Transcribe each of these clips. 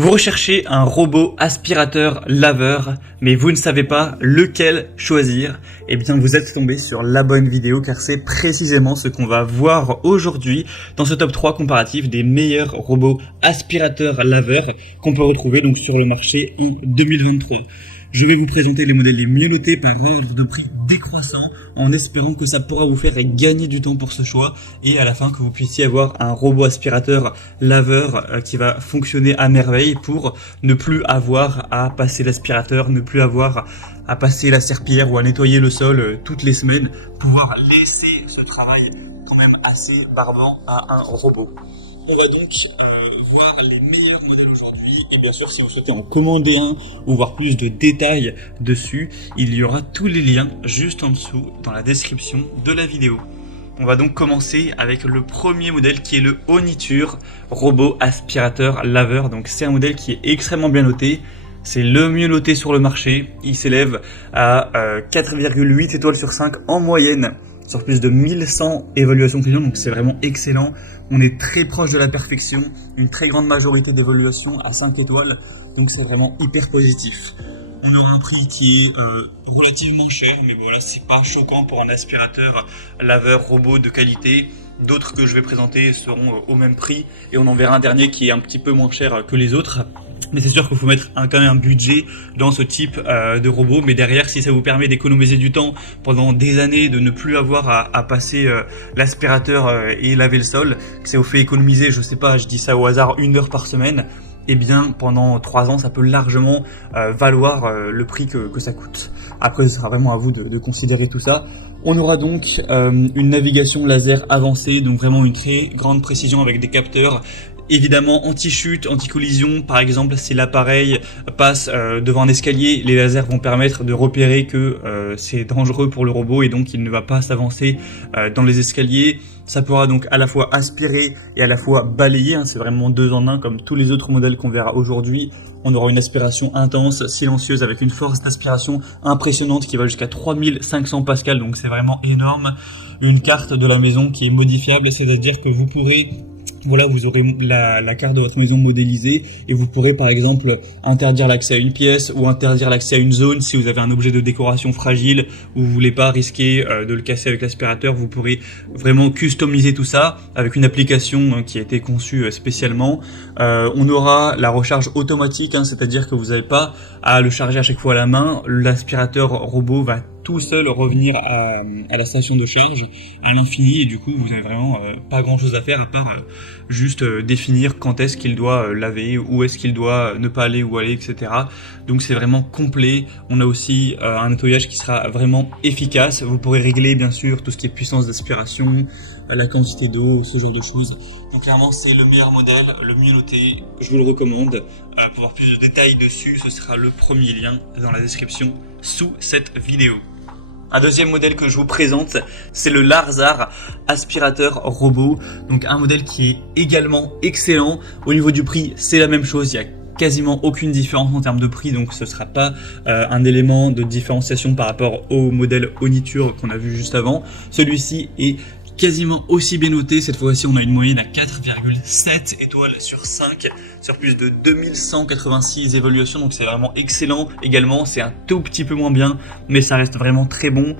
Vous recherchez un robot aspirateur laveur, mais vous ne savez pas lequel choisir. Eh bien, vous êtes tombé sur la bonne vidéo car c'est précisément ce qu'on va voir aujourd'hui dans ce top 3 comparatif des meilleurs robots aspirateurs laveurs qu'on peut retrouver donc sur le marché en 2023. Je vais vous présenter les modèles les mieux notés par ordre de prix décroissant en espérant que ça pourra vous faire gagner du temps pour ce choix et à la fin que vous puissiez avoir un robot aspirateur laveur qui va fonctionner à merveille pour ne plus avoir à passer l'aspirateur, ne plus avoir à passer la serpillière ou à nettoyer le sol toutes les semaines, pouvoir laisser ce travail quand même assez barbant à un robot. On va donc voir les meilleurs modèles aujourd'hui et bien sûr si vous souhaitez en commander un ou voir plus de détails dessus, il y aura tous les liens juste en dessous dans la description de la vidéo. On va donc commencer avec le premier modèle qui est le Oniture robot aspirateur laveur. Donc c'est un modèle qui est extrêmement bien noté. C'est le mieux noté sur le marché. Il s'élève à 4,8 étoiles sur 5 en moyenne sur plus de 1100 évaluations clients, donc c'est vraiment excellent. On est très proche de la perfection, une très grande majorité d'évaluations à 5 étoiles, donc c'est vraiment hyper positif. On aura un prix qui est relativement cher, mais voilà, c'est pas choquant pour un aspirateur laveur robot de qualité. D'autres que je vais présenter seront au même prix et on en verra un dernier qui est un petit peu moins cher que les autres. Mais c'est sûr qu'il faut mettre quand même un budget dans ce type de robot. Mais derrière, si ça vous permet d'économiser du temps pendant des années, de ne plus avoir à passer l'aspirateur et laver le sol, que ça vous fait économiser, je sais pas, je dis ça au hasard, 1 heure par semaine, eh bien pendant 3 ans, ça peut largement valoir le prix que ça coûte. Après, ce sera vraiment à vous de considérer tout ça. On aura donc une navigation laser avancée, donc vraiment une très grande précision avec des capteurs. Évidemment anti-chute, anti-collision, par exemple si l'appareil passe devant un escalier, les lasers vont permettre de repérer que c'est dangereux pour le robot et donc il ne va pas s'avancer dans les escaliers. Ça pourra donc à la fois aspirer et à la fois balayer, hein, c'est vraiment 2 en 1 comme tous les autres modèles qu'on verra aujourd'hui. On aura une aspiration intense, silencieuse avec une force d'aspiration impressionnante qui va jusqu'à 3500 pascal, donc c'est vraiment énorme. Une carte de la maison qui est modifiable, c'est-à-dire que vous pourrez... Voilà, vous aurez la carte de votre maison modélisée et vous pourrez par exemple interdire l'accès à une pièce ou interdire l'accès à une zone si vous avez un objet de décoration fragile ou vous voulez pas risquer de le casser avec l'aspirateur. Vous pourrez vraiment customiser tout ça avec une application qui a été conçue spécialement. On aura la recharge automatique, hein, c'est-à-dire que vous n'avez pas à le charger à chaque fois à la main. L'aspirateur robot va tout seul revenir à la station de charge à l'infini et du coup vous n'avez vraiment pas grand chose à faire à part juste définir quand est-ce qu'il doit laver, où est-ce qu'il doit ne pas aller, où aller, etc. Donc c'est vraiment complet. On a aussi un nettoyage qui sera vraiment efficace. Vous pourrez régler bien sûr tout ce qui est puissance d'aspiration, la quantité d'eau, ce genre de choses. Donc clairement c'est le meilleur modèle, le mieux noté, je vous le recommande. Pour avoir plus de détails dessus, ce sera le premier lien dans la description sous cette vidéo. Un deuxième modèle que je vous présente, c'est le Larzar aspirateur robot. Donc un modèle qui est également excellent. Au niveau du prix, c'est la même chose. Il y a quasiment aucune différence en termes de prix, donc ce ne sera pas un élément de différenciation par rapport au modèle Oniture qu'on a vu juste avant. Celui-ci est quasiment aussi bien noté. Cette fois-ci, on a une moyenne à 4,7 étoiles sur 5 sur plus de 2186 évaluations. Donc c'est vraiment excellent. Également, c'est un tout petit peu moins bien, mais ça reste vraiment très bon.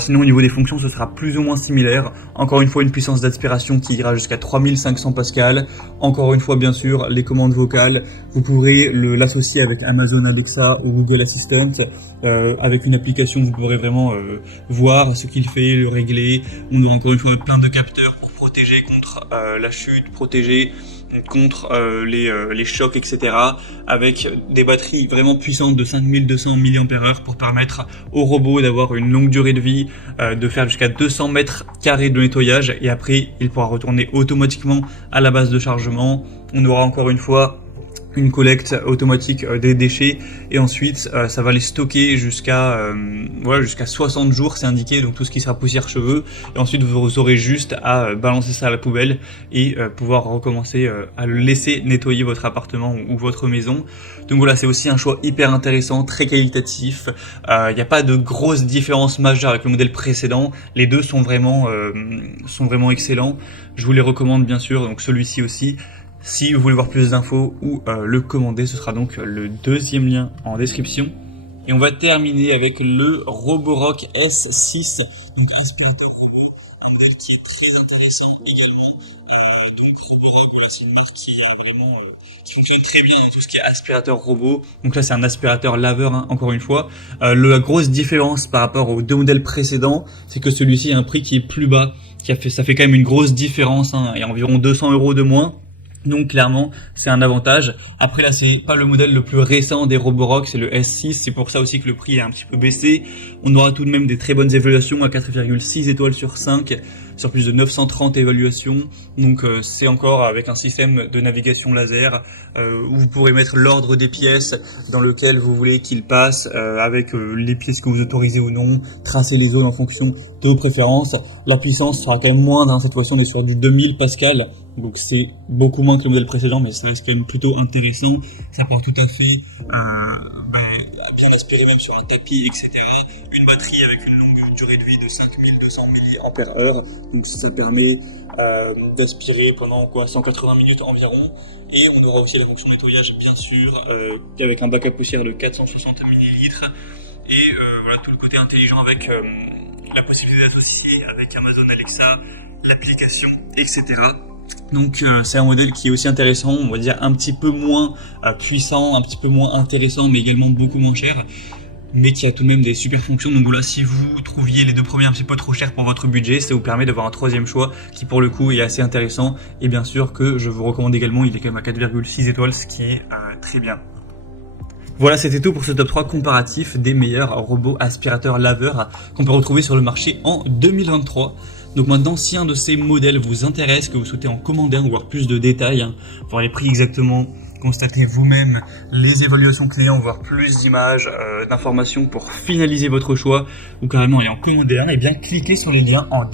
Sinon, au niveau des fonctions, ce sera plus ou moins similaire. Encore une fois, une puissance d'aspiration qui ira jusqu'à 3500 pascal. Encore une fois, bien sûr, les commandes vocales. Vous pourrez l'associer avec Amazon Alexa ou Google Assistant. Avec une application, vous pourrez vraiment voir ce qu'il fait, le régler. On aura encore une fois plein de capteurs pour protéger contre la chute, protéger contre les chocs, etc. Avec des batteries vraiment puissantes de 5200 mAh pour permettre au robot d'avoir une longue durée de vie, de faire jusqu'à 200 mètres carrés de nettoyage et après il pourra retourner automatiquement à la base de chargement. On aura encore une fois une collecte automatique des déchets et ensuite ça va les stocker jusqu'à jusqu'à 60 jours, c'est indiqué, donc tout ce qui sera poussière, cheveux, et ensuite vous aurez juste à balancer ça à la poubelle et pouvoir recommencer à le laisser nettoyer votre appartement ou votre maison. Donc voilà, c'est aussi un choix hyper intéressant, très qualitatif. Il n'y a pas de grosse différence majeure avec le modèle précédent, les deux sont vraiment excellents. Je vous les recommande bien sûr, donc celui-ci aussi. Si vous voulez voir plus d'infos ou le commander, ce sera donc le deuxième lien en description. Et on va terminer avec le Roborock S6, donc aspirateur robot, un modèle qui est très intéressant également. Donc Roborock, voilà, c'est une marque qui a vraiment qui fonctionne très bien dans tout ce qui est aspirateur robot. Donc là c'est un aspirateur laveur, hein, encore une fois. La grosse différence par rapport aux deux modèles précédents, c'est que celui-ci a un prix qui est plus bas, ça fait quand même une grosse différence, hein, et environ 200 € de moins. Donc clairement, c'est un avantage. Après là, c'est pas le modèle le plus récent des Roborock, c'est le S6. C'est pour ça aussi que le prix est un petit peu baissé. On aura tout de même des très bonnes évaluations à 4,6 étoiles sur 5, sur plus de 930 évaluations. Donc c'est encore avec un système de navigation laser où vous pourrez mettre l'ordre des pièces dans lequel vous voulez qu'il passe, avec les pièces que vous autorisez ou non, tracer les zones en fonction de vos préférences. La puissance sera quand même moindre, hein. Cette fois-ci on est sur du 2000 Pascal. Donc c'est beaucoup moins que le modèle précédent, mais ça reste quand même plutôt intéressant. Ça pourra tout à fait bien aspirer même sur un tapis, etc. Une batterie avec une longue durée de vie de 5200 mAh. Donc ça permet d'aspirer pendant 180 minutes environ. Et on aura aussi la fonction nettoyage, bien sûr, avec un bac à poussière de 460 ml. Et voilà, tout le côté intelligent avec la possibilité d'associer avec Amazon Alexa, l'application, etc. Donc c'est un modèle qui est aussi intéressant, on va dire un petit peu moins puissant, un petit peu moins intéressant, mais également beaucoup moins cher, mais qui a tout de même des super fonctions. Donc voilà, si vous trouviez les deux premiers un petit peu trop chers pour votre budget, ça vous permet d'avoir un troisième choix qui pour le coup est assez intéressant, et bien sûr que je vous recommande également. Il est quand même à 4,6 étoiles, ce qui est très bien. Voilà, c'était tout pour ce top 3 comparatif des meilleurs robots aspirateurs laveurs qu'on peut retrouver sur le marché en 2023. Donc maintenant, si un de ces modèles vous intéresse, que vous souhaitez en commander un ou voir plus de détails, hein, voir les prix exactement, constater vous-même les évaluations clients, voir plus d'images, d'informations pour finaliser votre choix, ou carrément aller en commander un, et bien cliquez sur les liens en description.